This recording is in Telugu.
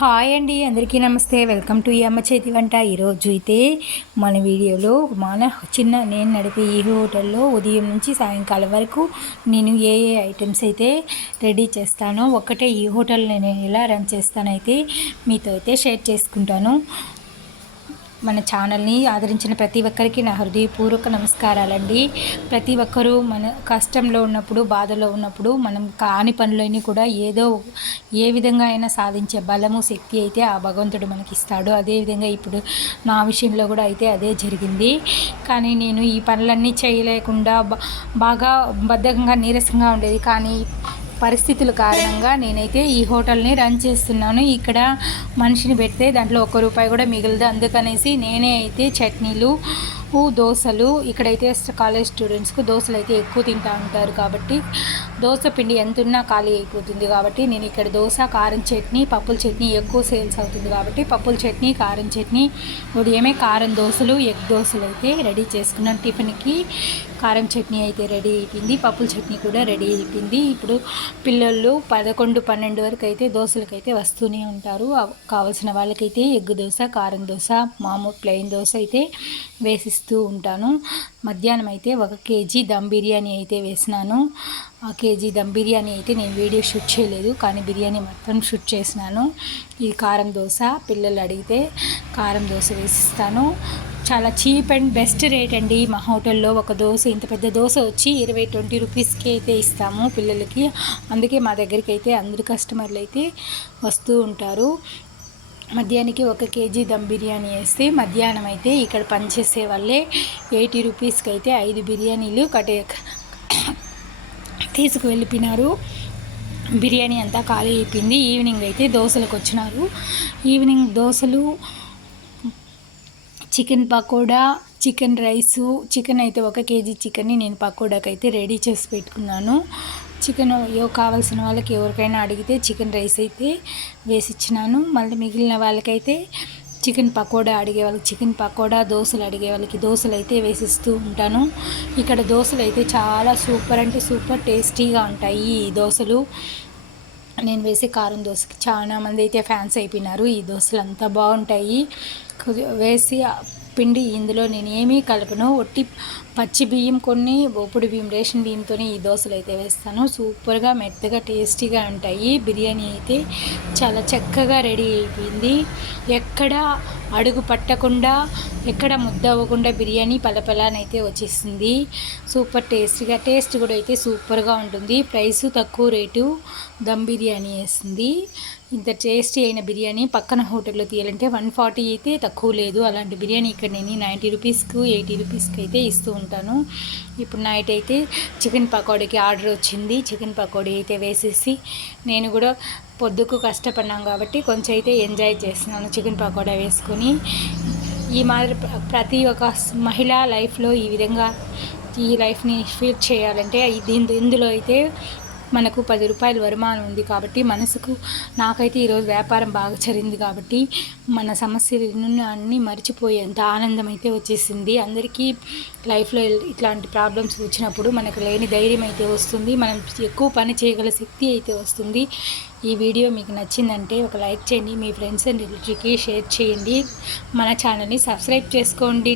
హాయ్ అండి, అందరికీ నమస్తే. వెల్కమ్ టు ఈ అమ్మ చేతి వంట. ఈరోజు అయితే మన వీడియోలో నేను నడిపే ఈ హోటల్లో ఉదయం నుంచి సాయంకాలం వరకు నేను ఏ ఐటమ్స్ అయితే రెడీ చేస్తానో ఒక్కటే ఈ హోటల్ నేను ఎలా రన్ చేస్తానైతే మీతో అయితే షేర్ చేసుకుంటాను. మన ఛానల్ని ఆదరించిన ప్రతి ఒక్కరికి నా హృదయపూర్వక నమస్కారాలండి. ప్రతి ఒక్కరూ మన కష్టంలో ఉన్నప్పుడు, బాధలో ఉన్నప్పుడు మనం కాని పనులని కూడా ఏ విధంగా అయినా సాధించే బలము, శక్తి అయితే ఆ భగవంతుడు మనకి ఇస్తాడు. అదేవిధంగా ఇప్పుడు నా విషయంలో కూడా అయితే అదే జరిగింది. కానీ నేను ఈ పనులన్నీ చేయలేకుండా బాగా బద్ధకంగా, నీరసంగా ఉండేది. కానీ పరిస్థితుల కారణంగా నేనైతే ఈ హోటల్ని రన్ చేస్తున్నాను. ఇక్కడ మనిషిని పెడితే దాంట్లో ₹1 కూడా మిగలదు. అందుకనేసి నేనే అయితే చట్నీలు, దోశలు, ఇక్కడైతే కాలేజ్ స్టూడెంట్స్కు దోశలు అయితే ఎక్కువ తింటూ ఉంటారు కాబట్టి దోశ పిండి ఎంత ఉన్నా ఖాళీ అయిపోతుంది. కాబట్టి నేను ఇక్కడ దోశ, కారం చట్నీ, పప్పుల చట్నీ ఎక్కువ సేల్స్ అవుతుంది కాబట్టి పప్పుల చట్నీ, కారం చట్నీ, ఉదయమే కారం దోశలు, ఎగ్ దోశలు అయితే రెడీ చేసుకున్నాను. టిఫిన్కి కారం చట్నీ అయితే రెడీ అయిపోయింది, పప్పుల చట్నీ కూడా రెడీ అయిపోయింది. ఇప్పుడు పిల్లలు 11-12 వరకు అయితే దోశలకైతే వస్తూనే ఉంటారు. కావాల్సిన వాళ్ళకైతే ఎగ్ దోశ, కారం దోశ, మామూలు ప్లెయిన్ దోశ అయితే వేసిస్తూ ఉంటాను. మధ్యాహ్నం అయితే 1 కేజీ దమ్ బిర్యానీ అయితే వేసినాను. ఆ కేజీ దమ్ బిర్యానీ అయితే నేను వీడియో షూట్ చేయలేదు, కానీ బిర్యానీ మొత్తం షూట్ చేసినాను. ఈ కారం దోశ పిల్లలు అడిగితే కారం దోశ వేసిస్తాను. చాలా చీప్ అండ్ బెస్ట్ రేట్ అండి. మా హోటల్లో ఒక దోశ, ఇంత పెద్ద దోశ వచ్చి 20-20 రూపీస్కి అయితే ఇస్తాము పిల్లలకి. అందుకే మా దగ్గరికి అయితే అందరు కస్టమర్లు అయితే వస్తూ ఉంటారు. మధ్యాహ్నానికి 1 కేజీ దమ్ బిర్యానీ వేస్తే మధ్యాహ్నం అయితే ఇక్కడ పనిచేసే వాళ్ళే 80 రూపీస్కి అయితే 5 బిర్యానీలు తీసుకువెళ్ళిపోయినారు. బిర్యానీ అంతా ఖాళీ అయిపోయింది. ఈవినింగ్ అయితే దోశలకు వచ్చినారు. ఈవినింగ్ దోశలు, chicken pakoda, chicken rice, chicken అయితే 1 కేజీ చికెన్ని నేను పకోడాకి అయితే రెడీ చేసి పెట్టుకున్నాను. చికెన్ కావాల్సిన వాళ్ళకి ఎవరికైనా అడిగితే చికెన్ రైస్ అయితే వేసిచ్చినాను. మళ్ళీ మిగిలిన వాళ్ళకైతే చికెన్ పకోడా అడిగే వాళ్ళకి చికెన్ పకోడా, దోశలు అడిగే వాళ్ళకి దోశలు అయితే వేసిస్తూ ఉంటాను. ఇక్కడ దోశలు అయితే చాలా సూపర్ అంటే సూపర్ టేస్టీగా ఉంటాయి. ఈ దోశలు నేను వేసే కారం దోశకి చాలా మంది అయితే ఫ్యాన్స్ అయిపోయినారు. ఈ దోశలు అంతా బాగుంటాయి. వేసి పిండి ఇందులో నేను ఏమీ కలపను, ఒట్టి పచ్చి బియ్యం, కొన్ని ఒప్పుడు బియ్యం, రేషన్ బియ్యంతో ఈ దోశలు అయితే వేస్తాను. సూపర్గా మెత్తగా టేస్టీగా ఉంటాయి. బిర్యానీ అయితే చాలా చక్కగా రెడీ అయిపోయింది. ఎక్కడ అడుగు పట్టకుండా, ఎక్కడ ముద్ద అవ్వకుండా బిర్యానీ పలపలానైతే వచ్చేసింది. సూపర్ టేస్టీగా, టేస్ట్ కూడా అయితే సూపర్గా ఉంటుంది. ప్రైస్ తక్కువ రేటు దమ్ బిర్యానీ వేసింది. ఇంత టేస్టీ అయిన బిర్యానీ పక్కన హోటల్లో తీయాలంటే 140 అయితే తక్కువ లేదు. అలాంటి బిర్యానీ ఇక్కడ నేను 90 రూపీస్కు, 80 రూపీస్కి అయితే ఇస్తూ ఉంటాను. ఇప్పుడు నైట్ అయితే చికెన్ పకోడీకి ఆర్డర్ వచ్చింది. చికెన్ పకోడీ అయితే వేసేసి నేను కూడా పొద్దుకు కష్టపడినాం కాబట్టి కొంచెం అయితే ఎంజాయ్ చేస్తున్నాను చికెన్ పకోడా వేసుకొని. ఈ మాదిరి ప్రతి ఒక్క మహిళ లైఫ్లో ఈ విధంగా ఈ లైఫ్ని ఫీల్ చేయాలంటే ఇందులో అయితే మనకు ₹10 వరమానం ఉంది కాబట్టి నాకైతే ఈరోజు వ్యాపారం బాగా జరిగింది కాబట్టి మన సమస్యలను అన్నీ మర్చిపోయేంత ఆనందం అయితే వచ్చేసింది. అందరికీ లైఫ్లో ఇట్లాంటి ప్రాబ్లమ్స్ వచ్చినప్పుడు మనకు లేని ధైర్యం అయితే వస్తుంది, మనం ఎక్కువ పని చేయగల శక్తి అయితే వస్తుంది. ఈ వీడియో మీకు నచ్చిందంటే ఒక లైక్ చేయండి, మీ ఫ్రెండ్స్ అండ్ రిలేటివ్కి షేర్ చేయండి, మన ఛానల్ని సబ్స్క్రైబ్ చేసుకోండి.